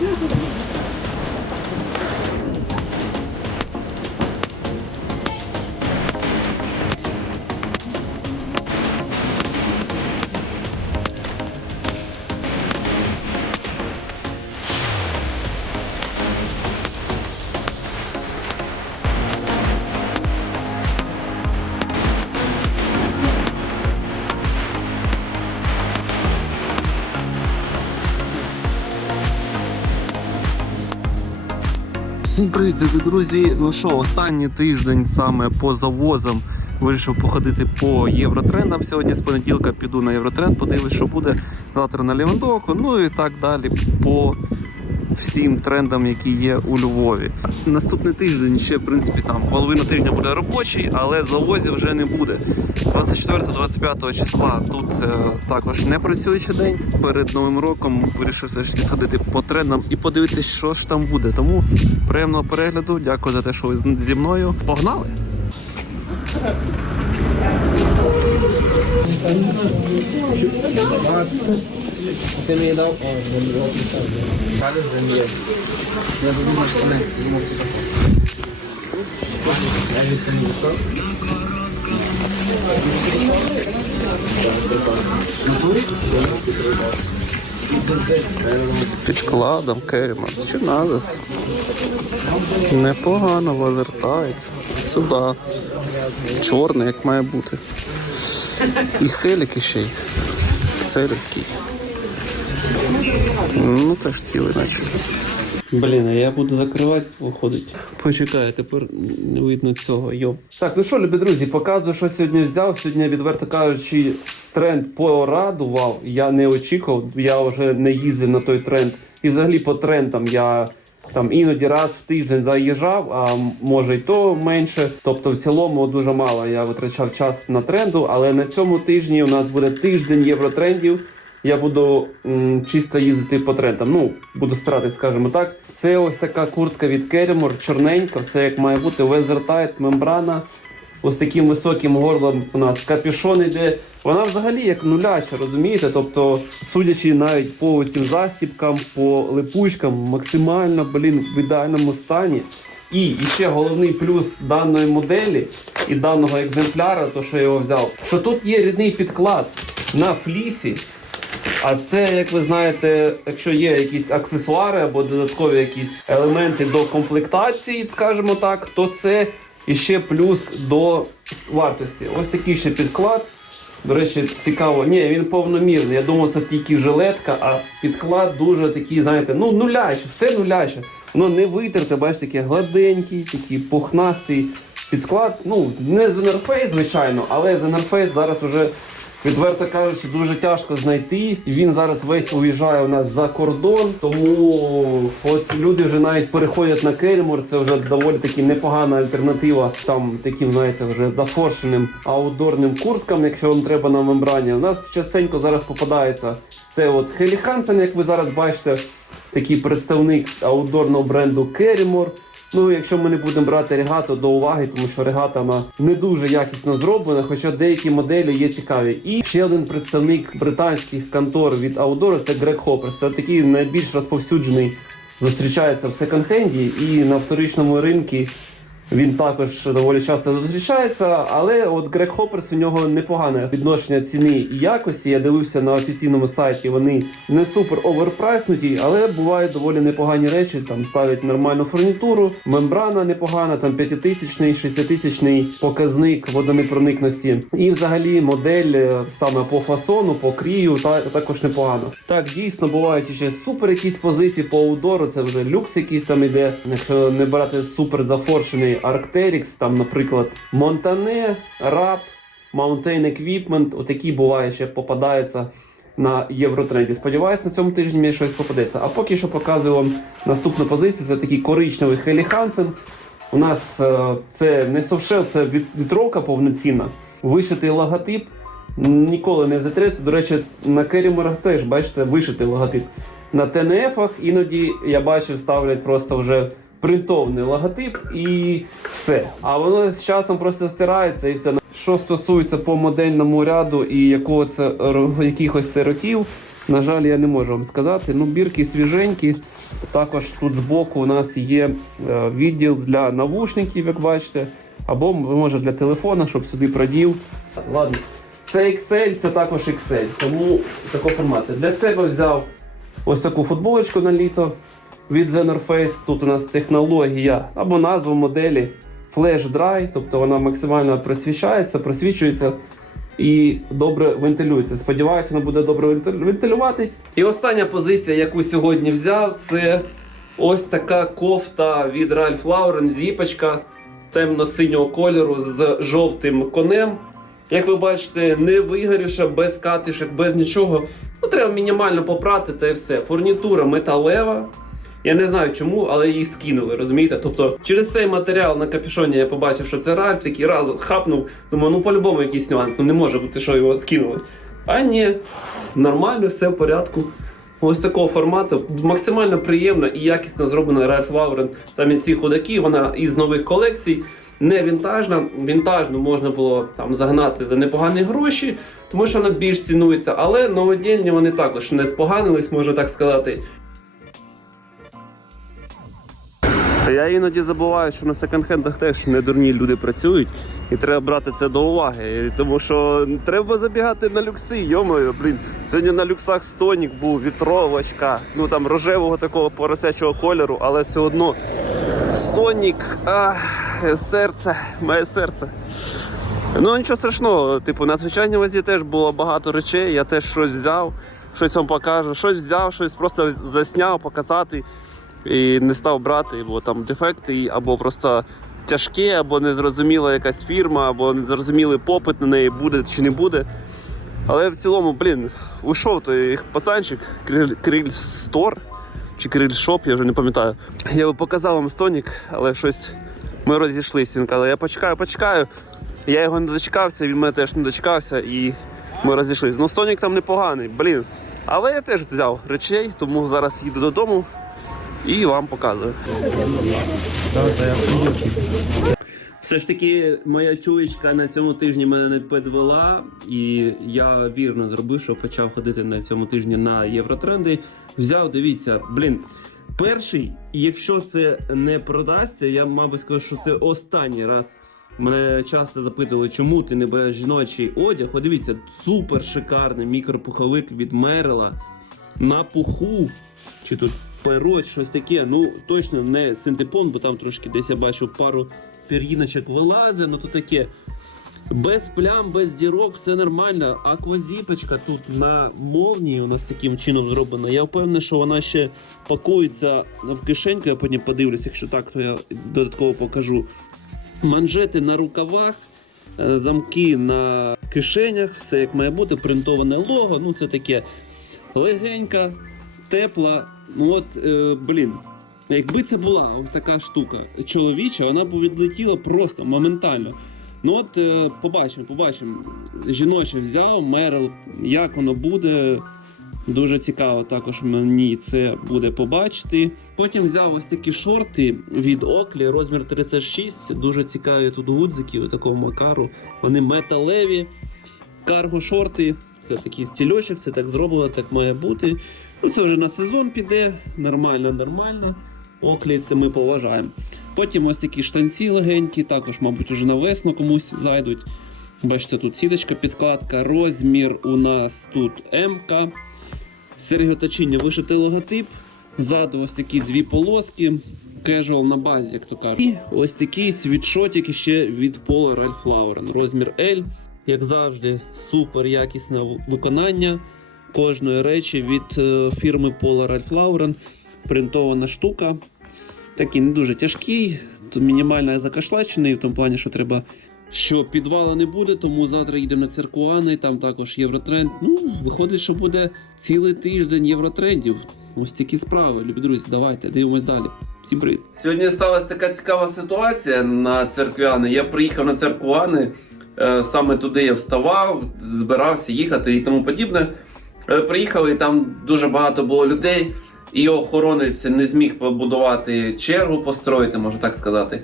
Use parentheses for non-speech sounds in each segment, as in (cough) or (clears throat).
Yeah. (laughs) Всім привіт, дорогі друзі. Ну що, останній тиждень саме по завозам вирішив походити по євротрендам. Сьогодні з понеділка піду на євротренд, подивлюсь, що буде завтра на Лівандоку, ну і так далі по всім трендам, які є у Львові. Наступний тиждень ще, в принципі, там половина тижня буде робочий, але завозів вже не буде. 24-25 числа тут е, також не працюючий день. Перед новим роком вирішив все ж таки сходити по трендам і подивитись, що ж там буде. Тому приємного перегляду. Дякую за те, що ви зі мною. Погнали! З підкладом Керіман. Чи назис? Непогано возертається. Сюди. Чорний, як має бути. І хелік ще й. Селівський. Ну теж цілий наче. Блін, а я буду закривати, виходить. Почекай, тепер не видно цього. Йоп. Так, ну що, любі друзі, показую, що сьогодні взяв. Сьогодні, відверто кажучи, тренд порадував. Я не очікував, я вже не їздив на той тренд. І взагалі по трендам я там іноді раз в тиждень заїжджав, а може й то менше. Тобто, в цілому дуже мало я витрачав час на тренду, але на цьому тижні у нас буде тиждень євротрендів. Я буду м, чисто їздити по трендам. Ну, буду старатись, скажімо так. Це ось така куртка від Керімор, чорненька, все як має бути. Weathertight, мембрана. Ось таким високим горлом у нас капюшон іде. Вона взагалі як нуляча, розумієте? Тобто, судячи навіть по цим застібкам, по липучкам, максимально, блін, в ідеальному стані. І, і ще головний плюс даної моделі і даного екземпляра, то що я його взяв, що тут є рідний підклад на флісі. А це, як ви знаєте, якщо є якісь аксесуари або додаткові якісь елементи до комплектації, скажімо так, то це іще плюс до вартості. Ось такий ще підклад. До речі, цікаво. Ні, він повномірний. Я думав, це тільки жилетка, а підклад дуже такий, знаєте, ну нулячий, все нуляче. Воно не витерте, бачите, такий гладенький, такий пухнастий підклад. Ну, не з North звичайно, але з North зараз вже Відверто кажучи, дуже тяжко знайти. Він зараз весь уїжджає у нас за кордон. Тому от люди вже навіть переходять на Керімор. Це вже доволі таки непогана альтернатива там таким, знаєте, вже зафоршеним аутдорним курткам, якщо вам треба на мембрані. У нас частенько зараз попадається це от Хелі Хансен, як ви зараз бачите, такий представник аутдорного бренду Керімор. Ну, якщо ми не будемо брати регату до уваги, тому що регата не дуже якісно зроблена, хоча деякі моделі є цікаві. І ще один представник британських контор від Outdoor – це Greg Hopper. Це такий найбільш розповсюджений зустрічається в секонд-хенді і на вторичному ринку. Він також доволі часто зустрічається, але от Грег Хопперс у нього непогане відношення ціни і якості. Я дивився на офіційному сайті. Вони не супер оверпрайснуті, але бувають доволі непогані речі. Там ставлять нормальну фурнітуру, мембрана непогана, там 5000 6000 показник водонепроникності. І взагалі модель е, саме по фасону, по крію, та також непогано. Так, дійсно бувають ще супер якісь позиції по аудору. Це вже люкс якийсь там іде. Якщо не брати супер зафоршений Arcteryx, там, наприклад, Montane, Rap, Mountain Equipment, отакі буває ще попадаються на євротренді. Сподіваюсь, на цьому тижні мені щось попадеться. А поки що показую вам наступну позицію. Це такий коричневий Хелі Хансен. У нас е, це не совшев, це вітровка повноцінна. Вишитий логотип. Ніколи не затреться. До речі, на керімерах теж, бачите, вишитий логотип. На ТНФах іноді я бачив, ставлять просто вже принтований логотип і все. А воно з часом просто стирається і все. Що стосується по модельному ряду і якого це якихось це років, на жаль, я не можу вам сказати. Ну, бірки свіженькі, Також тут збоку у нас є е, відділ для навушників, як бачите, або може для телефона, щоб собі продів. Ладно. Це XL, це також XL, тому такого формату. Для себе взяв ось таку футболочку на літо від The North Face. Тут у нас технологія або назва моделі Flash Dry, тобто вона максимально просвічається, просвічується і добре вентилюється. Сподіваюся, вона буде добре вентилюватись. І остання позиція, яку сьогодні взяв, це ось така кофта від Ralph Lauren, зіпочка темно-синього кольору з жовтим конем. Як ви бачите, не вигорівша, без катишок, без нічого. Ну, треба мінімально попрати та і все. Фурнітура металева. Я не знаю чому, але її скинули, розумієте? Тобто через цей матеріал на капюшоні я побачив, що це Ральф, такий раз хапнув. Думаю, ну по-любому якийсь нюанс, ну не може бути, що його скинули. А ні, нормально, все в порядку. Ось такого формату максимально приємно і якісно зроблена Ральф Лаурен. Саме ці ходаки, вона із нових колекцій. Не вінтажна, вінтажну можна було там загнати за непогані гроші, тому що вона більш цінується, але новодільні вони також не споганились, можна так сказати. Я іноді забуваю, що на секонд-хендах теж не дурні люди працюють, і треба брати це до уваги. Тому що треба забігати на люкси. Йомою, блін. Сьогодні на люксах стонік був, вітровочка, ну там рожевого такого поросячого кольору, але все одно стонік, а, серце, моє серце. Ну нічого страшного, типу, на звичайній вазі теж було багато речей, я теж щось взяв, щось вам покажу, щось взяв, щось просто засняв, показати і не став брати, бо там дефекти, або просто тяжкі, або незрозуміла якась фірма, або незрозумілий попит на неї буде чи не буде. Але в цілому, блін, ушов той пацанчик, Криль Стор чи Криль Шоп, я вже не пам'ятаю. Я би показав вам стонік, але щось ми розійшлися. Він каже, я почекаю, почекаю. Я його не дочекався, він мене теж не дочекався і ми розійшлися. Ну, стонік там непоганий, блін. Але я теж взяв речей, тому зараз їду додому і вам показую. Все ж таки, моя чуєчка на цьому тижні мене не підвела, і я вірно зробив, що почав ходити на цьому тижні на євротренди. Взяв, дивіться, блін. Перший, якщо це не продасться, я мабуть скажу, що це останній раз. Мене часто запитували, чому ти не береш жіночий одяг. От дивіться, супер шикарний мікропуховик від Мерила на пуху. Чи тут перо, щось таке. Ну точно не синтепон, бо там трошки десь я бачу пару пір'їночок вилазить, ну то таке. Без плям, без дірок, все нормально. Аквазіпочка тут на молнії у нас таким чином зроблена. Я впевнений, що вона ще пакується в кишеньку. Я потім подивлюся, якщо так, то я додатково покажу. Манжети на рукавах, е, замки на кишенях, все як має бути, принтоване лого. Ну це таке легенька, тепла. Ну от, е, блін. Якби це була ось така штука чоловіча, вона б відлетіла просто моментально. Ну от е, побачимо, побачимо. Жіноче взяв, Мерл, як воно буде. Дуже цікаво також мені це буде побачити. Потім взяв ось такі шорти від Оклі, розмір 36. Дуже цікаві тут гудзики, у такого макару. Вони металеві. Карго шорти. Це такий стільочок, це так зроблено, так має бути. Ну, це вже на сезон піде. Нормально, нормально. Оклі це ми поважаємо. Потім ось такі штанці легенькі, також, мабуть, уже на весну комусь зайдуть. Бачите, тут сіточка, підкладка, розмір у нас тут МК. Сереготочіння вишитий логотип. Ззаду ось такі дві полоски. Casual на базі, як то кажуть. І ось такий світшотик ще від Polar Ralph Lauren. Розмір L. Як завжди, супер якісне виконання кожної речі від е, фірми Polar Ralph Lauren. Принтована штука. Такий не дуже тяжкий, мінімально закашлачений, в тому плані, що треба. Що підвала не буде, тому завтра їдемо на церкуани, там також євротренд. Ну, виходить, що буде цілий тиждень євротрендів. Ось такі справи, любі друзі. Давайте дивимось далі. Всім привіт. Сьогодні сталася така цікава ситуація на церквяни. Я приїхав на церквани, е, саме туди я вставав, збирався їхати і тому подібне. Е, Приїхав і там дуже багато було людей, і охоронець не зміг побудувати чергу, построїти, можна так сказати.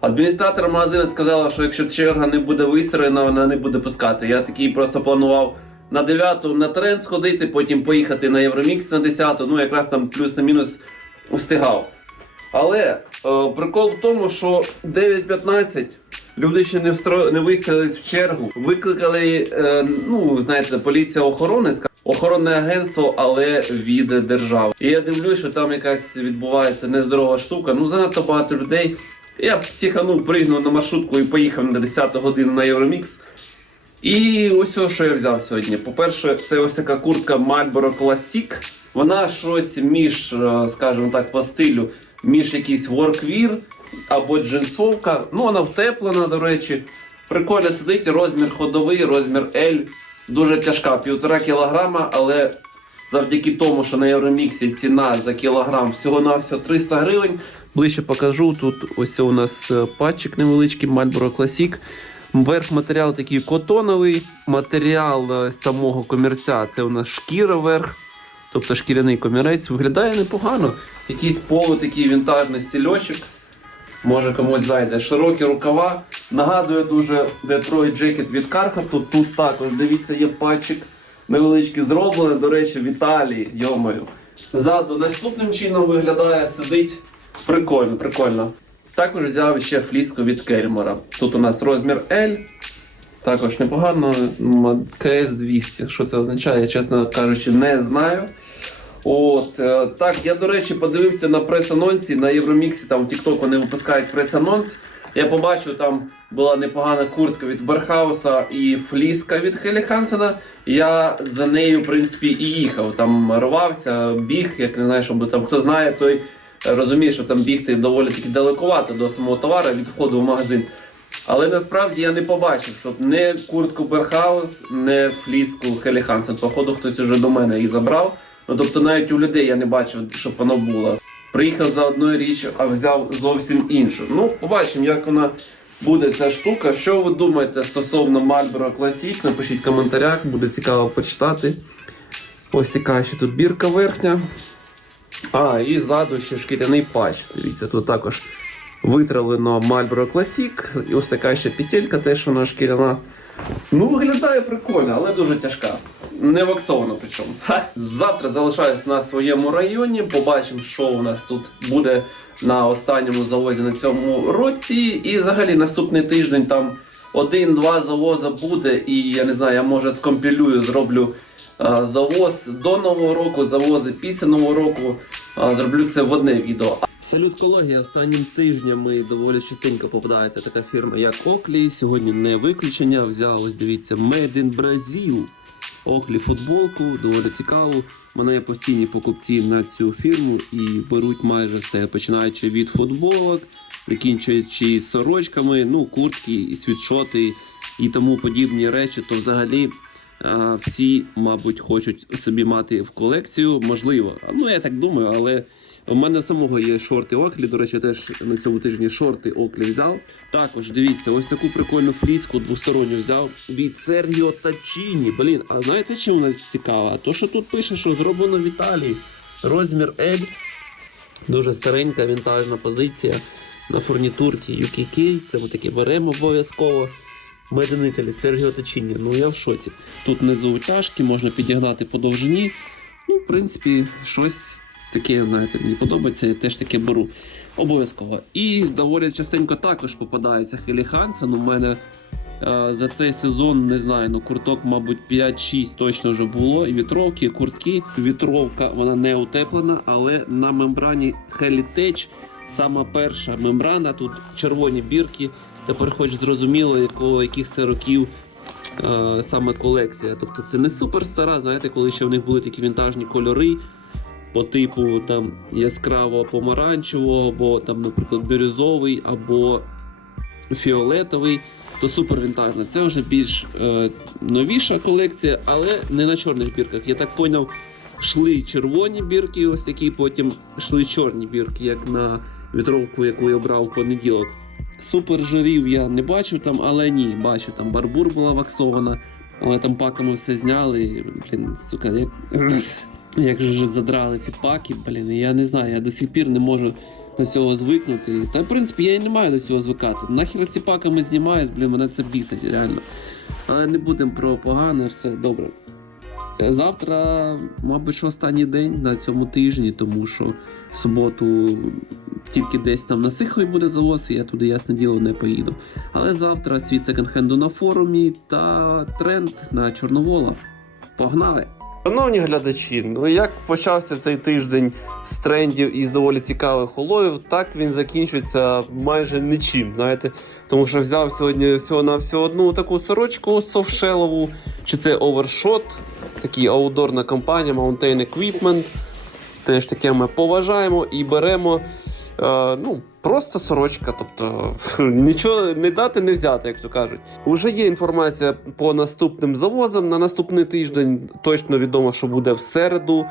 Адміністратор магазину сказала, що якщо черга не буде вистроєна, вона не буде пускати. Я такий просто планував на 9 на тренд сходити, потім поїхати на Євромікс на 10, ну якраз там плюс на мінус встигав. Але е, прикол в тому, що 9.15 люди ще не, встро... не виставились в чергу. Викликали, е, ну, знаєте, поліція охорони, охоронне агентство, але від держави. І я дивлюсь, що там якась відбувається нездорова штука. Ну, занадто багато людей. Я психанув, пригнув на маршрутку і поїхав на 10 годину на Євромікс. І ось ось що я взяв сьогодні. По-перше, це ось така куртка Marlboro Classic. Вона щось між, е, скажімо так, по стилю, між якийсь workwear або джинсовка. Ну, вона втеплена, до речі. Прикольно сидить, розмір ходовий, розмір L. Дуже тяжка, півтора кілограма, але завдяки тому, що на Євроміксі ціна за кілограм всього-навсього 300 гривень. Ближче покажу. Тут ось у нас е, патчик невеличкий Marlboro Classic. Верх матеріал такий котоновий. Матеріал е, самого комірця це у нас шкіра верх. Тобто шкіряний комірець виглядає непогано. Якийсь полу такий вінтажний стільочок. Може комусь зайде. Широкі рукава. Нагадує дуже Detroit Jacket від Carhartt. Тут також, дивіться, є патчик невеличкий зроблений, до речі, в Італії, йомою. Ззаду наступним чином виглядає, сидить. Прикольно, прикольно. Також взяв ще фліску від Кермора. Тут у нас розмір L. Також непогано. КС 200. Що це означає, я, чесно кажучи, не знаю. От е, так, я до речі подивився на прес-анонсі на Євроміксі. Там в TikTok вони випускають прес-анонс. Я побачив, там була непогана куртка від Бархауса і фліска від Хелі Хансена. Я за нею, в принципі, і їхав. Там рвався, біг, як не знаю, щоб там хто знає, той розуміє, що там бігти доволі таки далекувато до самого товару від входу в магазин. Але насправді я не побачив, щоб не куртку Берхаус, не фліску Хелі Хансен. Походу, хтось уже до мене їх забрав. Ну тобто навіть у людей я не бачив, щоб воно було. Приїхав за одною річ, а взяв зовсім іншу. Ну, побачимо, як вона буде ця штука. Що ви думаєте стосовно Marlboro Classic? Напишіть в коментарях, буде цікаво почитати. Ось така ще тут бірка верхня. А, і ззаду ще шкіряний патч. Дивіться, тут також витравлено Marlboro Classic. І ось така ще петелька, теж вона шкіряна. Ну, виглядає прикольно, але дуже тяжка. Не ваксовано причому. Завтра залишаюсь на своєму районі. Побачимо, що у нас тут буде на останньому завозі на цьому році. І взагалі наступний тиждень там один-два завоза буде. І я не знаю, я може скомпілюю, зроблю а, завоз до нового року, завози після нового року. А, зроблю це в одне відео. Салют екологія. Останнім тижнями доволі частенько попадається така фірма, як Оклі. Сьогодні не виключення. Взяв дивіться Made in Brazil. Оклі футболку, доволі цікаву. Мене є постійні покупці на цю фірму і беруть майже все, починаючи від футболок, закінчуючи сорочками, ну, куртки, і світшоти і тому подібні речі, то взагалі. е, Всі, мабуть, хочуть собі мати в колекцію, можливо. Ну, я так думаю, але у мене самого є шорти Оклі. До речі, теж на цьому тижні шорти Оклі взяв. Також дивіться, ось таку прикольну фліску двосторонню взяв від Сергіо Тачіні. Блін, а знаєте, чим вона цікава? То, що тут пише, що зроблено в Італії. Розмір L. Дуже старенька вінтажна позиція на фурнітурці UKK. Це ми таке беремо обов'язково. Мединителі Сергіо Тачіні. Ну я в шоці. Тут внизу утяжки, можна підігнати по довжині. Принципі, щось таке, знаєте, мені подобається, я теж таке беру. Обов'язково. І доволі частенько також попадається Хелі Хансен. У мене е, за цей сезон, не знаю, ну курток, мабуть, 5-6 точно вже було. І вітровки, і куртки. Вітровка вона не утеплена, але на мембрані Heritage сама перша мембрана, тут червоні бірки. Тепер хоч зрозуміло, якого, яких це років е, саме колекція. Тобто це не супер стара, знаєте, коли ще в них були такі вінтажні кольори по типу там яскраво помаранчевого, або там, наприклад, бірюзовий, або фіолетовий, то супер вінтажна. Це вже більш е, новіша колекція, але не на чорних бірках. Я так поняв, йшли червоні бірки, ось такі, потім йшли чорні бірки, як на вітровку, яку я брав в понеділок. Супер жирів я не бачив там, але ні, бачу, там барбур була ваксована, але там паками все зняли. Блін, сука, як, (clears throat) як же задрали ці паки, блін, я не знаю, я до сих пір не можу до цього звикнути. Та в принципі я і не маю до цього звикати. Нахер ці паками знімають, блін, мене це бісить, реально. Але не будемо про погане, все добре. Завтра, мабуть, останній день на цьому тижні, тому що в суботу тільки десь там на Сихові буде завоз, і я туди ясне діло не поїду. Але завтра світ секонд-хенду на форумі та тренд на Чорновола. Погнали! Шановні глядачі, ну як почався цей тиждень з трендів і з доволі цікавих уловів, так він закінчується майже нічим, знаєте. Тому що взяв сьогодні всього на всього одну таку сорочку софшелову, чи це овершот, такий аудорна компанія Mountain Equipment. Теж таке ми поважаємо і беремо. Е, ну, просто сорочка, тобто (laughs) нічого не дати, не взяти, як то кажуть. Уже є інформація по наступним завозам. На наступний тиждень точно відомо, що буде в середу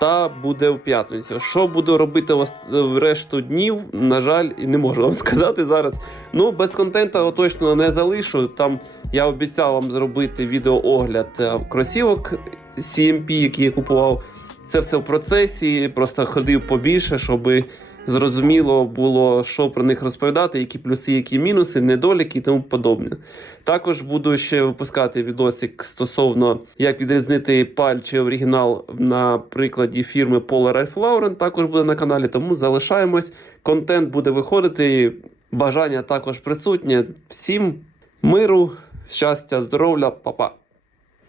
та буде в п'ятницю. Що буду робити в решту днів, на жаль, не можу вам (laughs) сказати зараз. Ну, без контента точно не залишу. Там я обіцяв вам зробити відеоогляд е, кросівок CMP, які я купував. Це все в процесі, просто ходив побільше, щоб зрозуміло було, що про них розповідати, які плюси, які мінуси, недоліки і тому подобне. Також буду ще випускати відосик стосовно як відрізнити паль чи оригінал на прикладі фірми Polar Ralph Lauren. Також буде на каналі, тому залишаємось. Контент буде виходити. Бажання також присутнє. Всім миру, щастя, здоров'я, па-па.